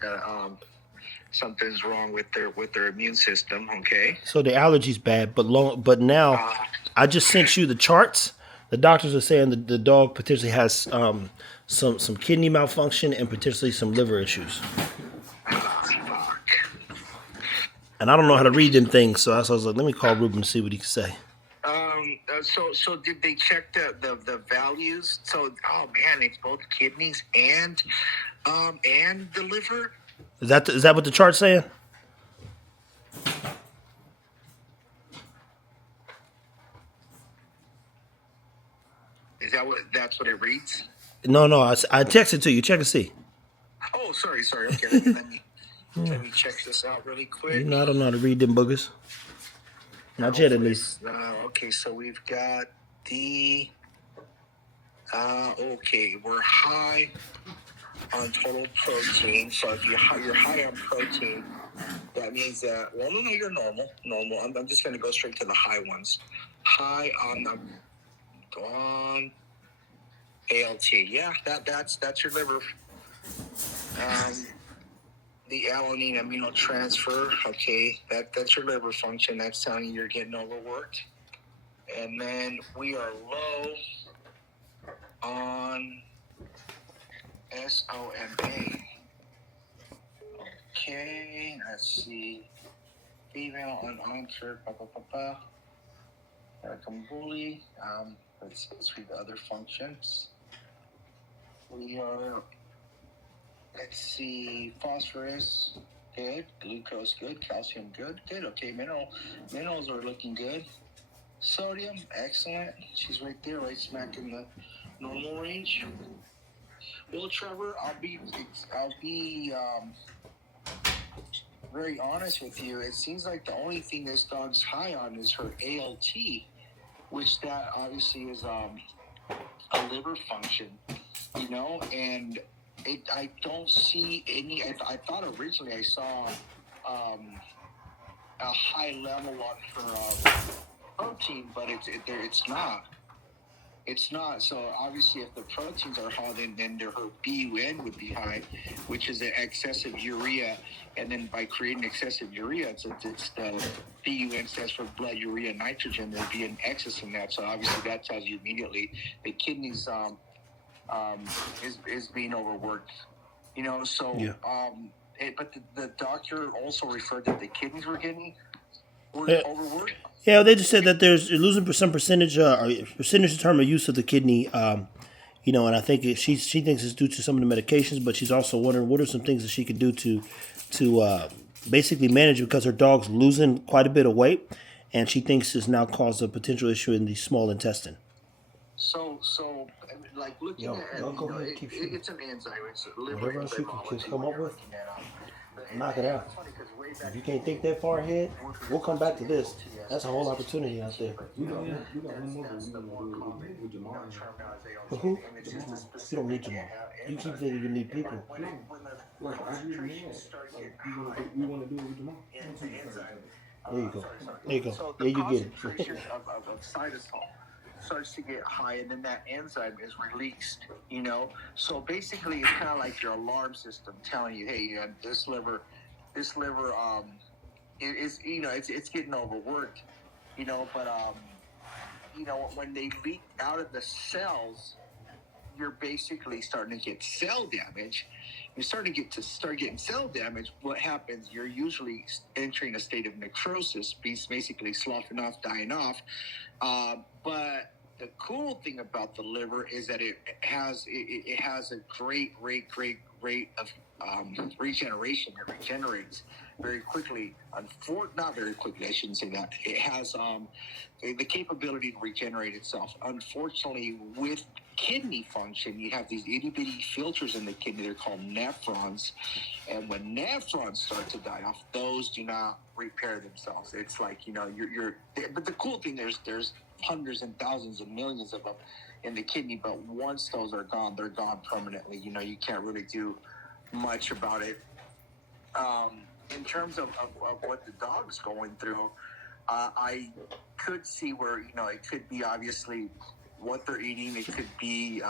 got something's wrong with their immune system. Okay. So the allergies bad, but now I just sent you the charts. The doctors are saying that the dog potentially has some kidney malfunction and potentially some liver issues. Fuck. And I don't know how to read them things, so I was like, let me call Ruben to see what he can say. So did they check the values? So, oh man, it's both kidneys and the liver. Is that what the chart's saying? Is that's what it reads? No, I texted to you. Check and see. Oh, sorry. Okay, let me check this out really quick. You know, I don't know how to read them boogers. Not yet, at least. Okay, so we've got the. Okay, we're high on total protein. So if you're high on protein, that means that. Well, no, you're normal. I'm just going to go straight to the high ones. High on ALT. Yeah, that's your liver. The alanine aminotransfer. Okay, that's your liver function. That's telling you you're getting overworked. And then we are low on SOMA. Okay, let's see. Female unanswered. Kambuli. Let's read the other functions. We are. Let's see. Phosphorus, good. Glucose, good. Calcium, good. Okay, minerals are looking good. Sodium, excellent. She's right there, right smack in the normal range. Well, Trevor, I'll be very honest with you. It seems like the only thing this dog's high on is her ALT, which that obviously is a liver function, and I don't see any. I thought originally I saw a high level on her protein, but it's not. It's not. So obviously, if the proteins are high, then her BUN would be high, which is an excessive urea. And then by creating excessive urea, it's the BUN stands for blood urea nitrogen. There'd be an excess in that. So obviously, that tells you immediately the kidneys is being overworked. So yeah. But the doctor also referred that the kidneys were overworked. Yeah, they just said that you're losing some percentage in terms of use of the kidney, and I think she thinks it's due to some of the medications, but she's also wondering what are some things that she could do to basically manage it because her dog's losing quite a bit of weight, and she thinks it's now caused a potential issue in the small intestine. So like looking at it's an enzyme. It's whatever else you can come up with. Knock it out. If you can't think that far ahead, we'll come back to this. That's a whole opportunity out there. You got one more with Jamal. But who? You don't need Jamal. You keep thinking you need people. Like, you want to do it with Jamal? There you go. There you get it. Of cytosol starts to get high, and then that enzyme is released. So basically, it's kind of like your alarm system telling you, hey, this liver, is it's getting overworked. But when they leak out of the cells, you're basically starting to get cell damage. You're starting to getting cell damage. What happens? You're usually entering a state of necrosis, basically sloughing off, dying off. But the cool thing about the liver is that it has a great rate of regeneration. It regenerates very quickly. Not very quickly, I shouldn't say that. It has the capability to regenerate itself. Unfortunately, with kidney function, you have these itty bitty filters in the kidney. They're called nephrons, and when nephrons start to die off, those do not repair themselves. It's like you're. But the cool thing, there's hundreds and thousands and millions of them in the kidney. But once those are gone, they're gone permanently. You can't really do much about it. In terms of what the dog's going through, I could see where it could be obviously what they're eating. It could be,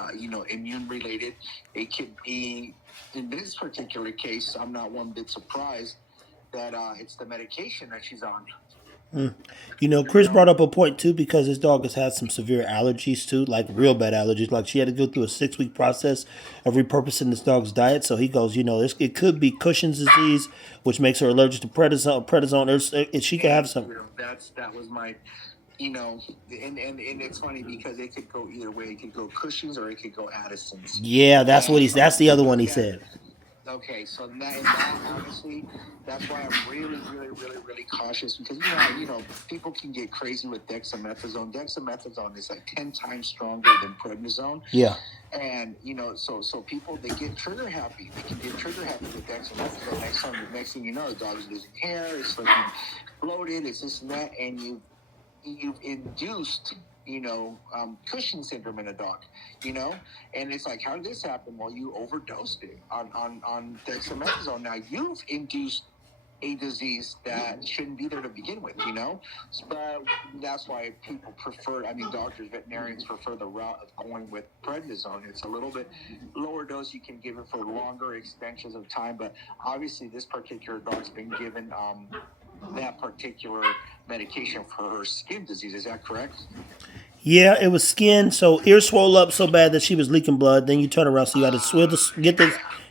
immune related. It could be, in this particular case, I'm not one bit surprised that it's the medication that she's on. Chris brought up a point too because his dog has had some severe allergies too, like real bad allergies. Like she had to go through a 6-week process of repurposing this dog's diet. So he goes, it could be Cushing's disease, which makes her allergic to prednisone. She could have some. That was my, and it's funny because it could go either way. It could go Cushing's or it could go Addison's. Yeah, that's the other one he said. Okay, so that honestly, that's why I'm really, really, really, really cautious because people can get crazy with dexamethasone. Dexamethasone is like 10 times stronger than prednisone. Yeah. And so people, they get trigger happy. They can get trigger happy with dexamethasone. Next thing you know, the dog is losing hair. It's looking bloated. It's this and that, and you've induced Cushing syndrome in a dog, and it's like, how did this happen? Well, you overdosed it on dexamethasone. Now you've induced a disease that shouldn't be there to begin with, but that's why people doctors, veterinarians prefer the route of going with prednisone. It's a little bit lower dose. You can give it for longer extensions of time, but obviously this particular dog's been given that particular medication for her skin disease. Is that correct? Yeah, it was skin. So ear swole up so bad that she was leaking blood. Then you turn around, so you got to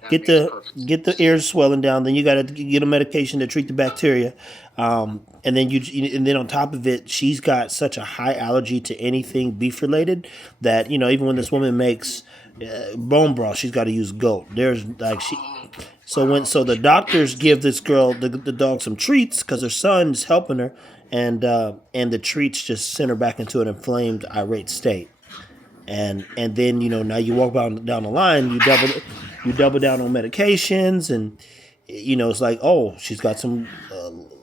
get the ears swelling down. Then you got to get a medication to treat the bacteria. And then on top of it, she's got such a high allergy to anything beef related that even when this woman makes bone broth, she's got to use goat. So the doctors give this girl the dog some treats because her son's helping her, and the treats just send her back into an inflamed, irate state. And then now you walk down the line, you double down on medications, and it's like, oh, she's got some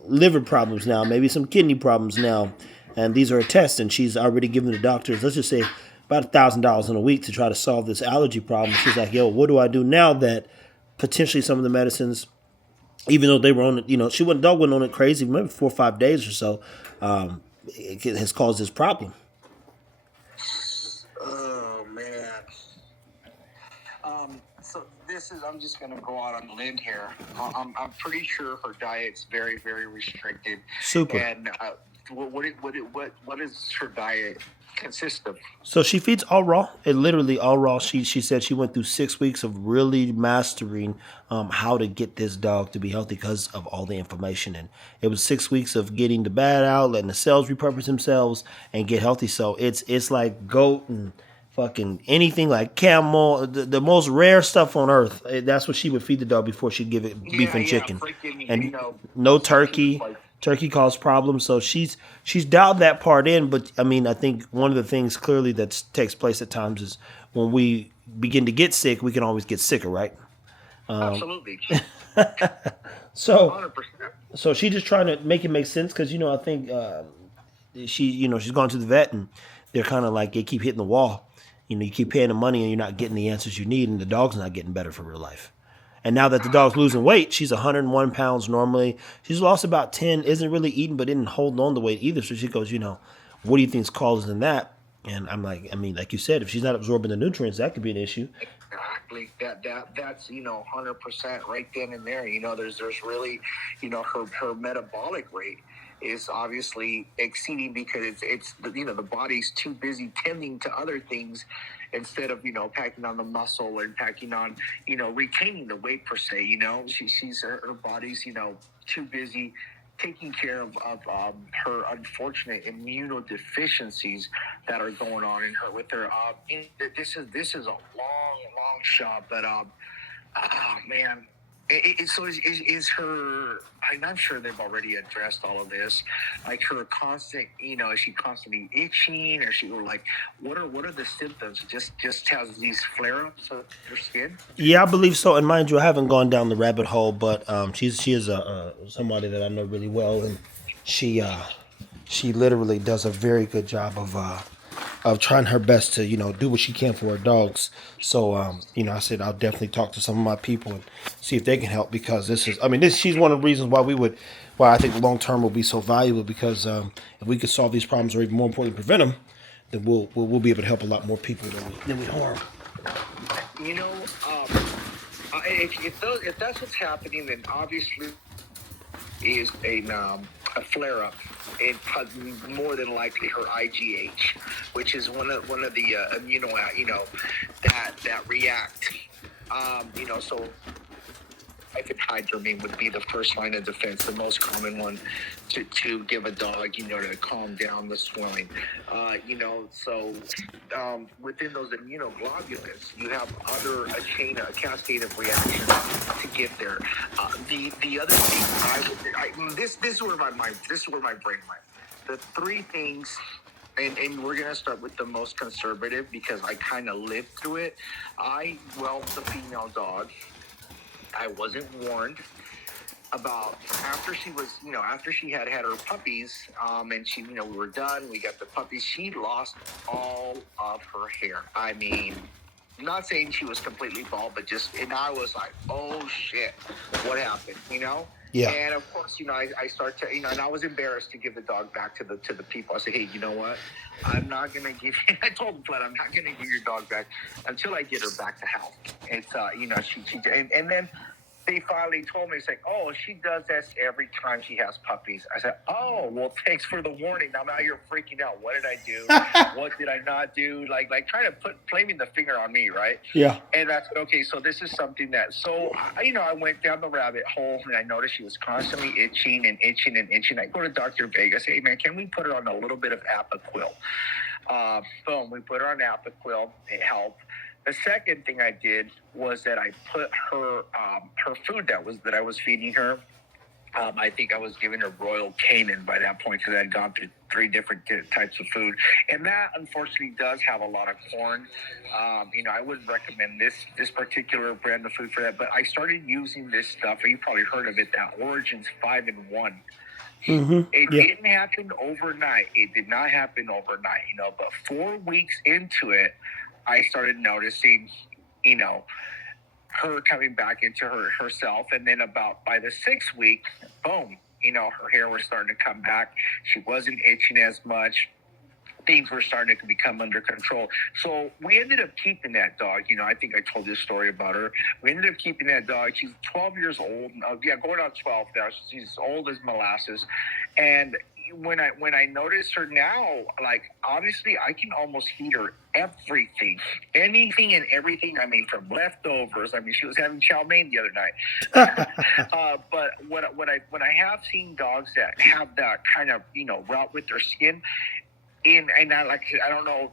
liver problems now, maybe some kidney problems now, and these are tests, and she's already given the doctors, let's just say, about $1,000 in a week to try to solve this allergy problem. She's like, yo, what do I do now that potentially some of the medicines, even though they were on it, dog went on it crazy, maybe 4 or 5 days or so, it has caused this problem. Oh, man. So I'm just going to go out on a limb here. I'm pretty sure her diet's very, very restricted. Super. And what does her diet consist of? So she feeds all raw. It literally all raw. She said she went through 6 weeks of really mastering how to get this dog to be healthy because of all the inflammation. And it was 6 weeks of getting the bad out, letting the cells repurpose themselves and get healthy. So it's like goat and fucking anything, like camel, the most rare stuff on earth. That's what she would feed the dog before she'd give it beef and chicken. And no turkey. Turkey caused problems, so she's dialed that part in. But I think one of the things clearly that takes place at times is when we begin to get sick, we can always get sicker, right? Absolutely. So 100%. So she's just trying to make it make sense because I think she's gone to the vet and they're kind of like they keep hitting the wall. You keep paying the money and you're not getting the answers you need, and the dog's not getting better for real life. And now that the dog's losing weight, she's 101 pounds normally. She's lost about 10, isn't really eating, but didn't hold on to weight either. So she goes, what do you think's causing that? And I'm like, like you said, if she's not absorbing the nutrients, that could be an issue. Exactly. That's 100% right then and there. There's really, her metabolic rate is obviously exceeding because it's the body's too busy tending to other things instead of packing on the muscle or packing on retaining the weight per se. She's her body's too busy taking care of her unfortunate immunodeficiencies that are going on in her with her. This is a long shot, but man. So is her? I'm sure they've already addressed all of this. Like her constant, is she constantly itching, or what are the symptoms? Just has these flare-ups of her skin? Yeah, I believe so. And mind you, I haven't gone down the rabbit hole, but she is somebody that I know really well, and she literally does a very good job of trying her best to, do what she can for her dogs. So, I said I'll definitely talk to some of my people and see if they can help because she's one of the reasons why I think long term will be so valuable because if we could solve these problems or even more importantly prevent them, then we'll be able to help a lot more people than we harm. You know, if that's what's happening, then obviously is a flare up. It more than likely her IgH, which is one of the immuno that react. So hyphenhydramine would be the first line of defense, the most common one to give a dog, to calm down the swelling. Within those immunoglobulins, you have a cascade of reactions to get there. The other thing, this is where my brain went. The three things. And we're going to start with the most conservative because I kind of lived through it. I whelped the female dog. I wasn't warned about after she had her puppies, and she, we were done. We got the puppies. She lost all of her hair. I mean, I'm not saying she was completely bald, but and I was like, oh shit, what happened? Yeah. And of course, I start to, and I was embarrassed to give the dog back to the people. I said, hey, you know what? I'm not going to give you, I told them flat, I'm not going to give your dog back until I get her back to health. It's, and then they finally told me, it's like, oh, she does this every time she has puppies. I said, oh, well, thanks for the warning. Now you're freaking out. What did I do? What did I not do? Like trying to claiming the finger on me, right? Yeah. And I said, okay, so this is something that, I went down the rabbit hole and I noticed she was constantly itching and itching and itching. I go to Dr. Vegas, hey, man, can we put her on a little bit of Apoquil? Boom, we put her on Apoquil. It helped. The second thing I did was that I put her food that I was feeding her. I think I was giving her Royal Canin by that point because I had gone through 3 different types of food, and that unfortunately does have a lot of corn. I wouldn't recommend this particular brand of food for that. But I started using this stuff. You probably heard of it. That Origins 5-in-1. Mm-hmm. It didn't happen overnight. It did not happen overnight. But 4 weeks into it, I started noticing, her coming back into herself. And then by the 6th week, boom, her hair was starting to come back. She wasn't itching as much. Things were starting to become under control. So we ended up keeping that dog. I think I told this story about her. We ended up keeping that dog. She's 12 years old. Going on 12 now. She's old as molasses. And when I notice her now, like, honestly, I can almost feed her everything, anything and everything. I mean, from leftovers. I mean, she was having chow mein the other night. But when I have seen dogs that have that kind of route with their skin, and I don't know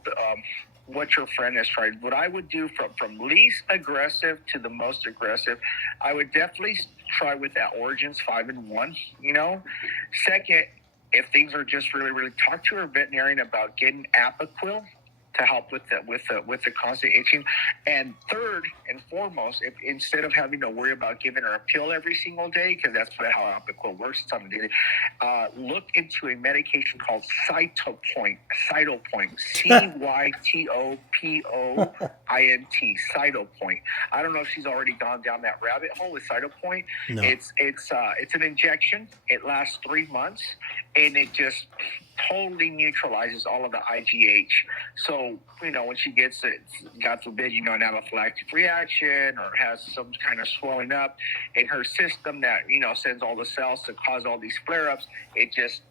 what your friend has tried. What I would do from least aggressive to the most aggressive, I would definitely try with that Origins 5-in-1. Second, if things are just really, really, talk to a veterinarian about getting Apoquil to help with the constant itching. And third and foremost, if instead of having to worry about giving her a pill every single day, because that's how Apoquil works, it's on the daily, look into a medication called Cytopoint, Cytopoint, Cytopoint. I don't know if she's already gone down that rabbit hole with Cytopoint. No. It's an injection. It lasts 3 months, and it just totally neutralizes all of the IgH. So, when she gets it, God forbid, an anaphylactic reaction or has some kind of swelling up in her system that, sends all the cells to cause all these flare-ups, it just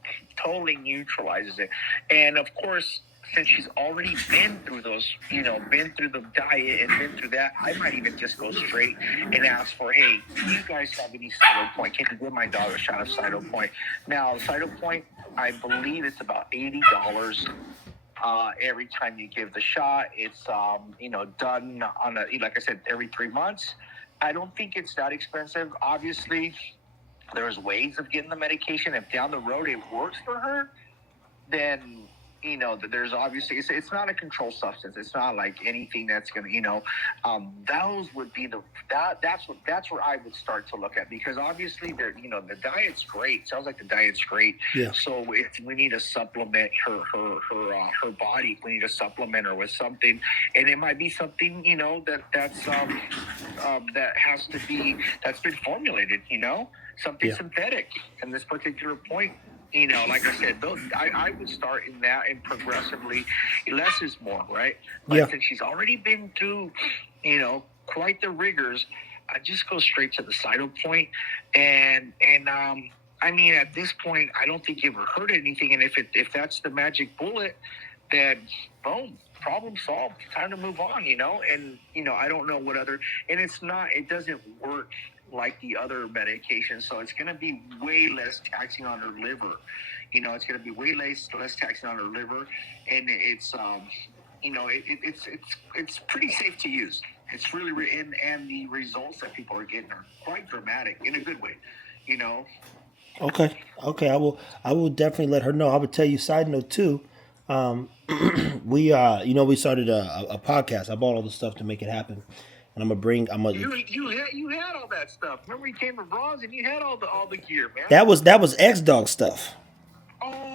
totally neutralizes it. And of course, since she's already been through those, been through the diet and been through that, I might even just go straight and ask for, hey, do you guys have any Cytopoint? Can you give my dog a shot of Cytopoint? Now, Cytopoint, I believe it's about $80 every time you give the shot. It's, done on like I said, every 3 months. I don't think it's that expensive. Obviously, there's ways of getting the medication. If down the road it works for her, then there's obviously it's not a controlled substance. It's not like anything that's gonna those would be that's where I would start to look at, because obviously the diet's great. Sounds like the diet's great. Yeah. So if we need to supplement her body, we need to supplement her with something, and it might be something that's that's been formulated. Something synthetic. And this particular point, You know, like I said, I would start in that, and progressively, less is more, right? Like, Yeah. since she's already been through, quite the rigors, I just go straight to the cyto point, and I mean, at this point, I don't think you ever heard anything, and if that's the magic bullet, then boom, problem solved. Time to move on, and I don't know what other, and it doesn't work like the other medications, so it's going to be way less taxing on her liver. It's going to be way less taxing on her liver, and it's it's pretty safe to use. It's really and the results that people are getting are quite dramatic in a good way. Okay. I will definitely let her know. I would tell you, side note too. We started a podcast. I bought all the stuff to make it happen, and You had all that stuff. Remember, you came to Bronze and you had all the gear, man. that was X Dog stuff. Oh,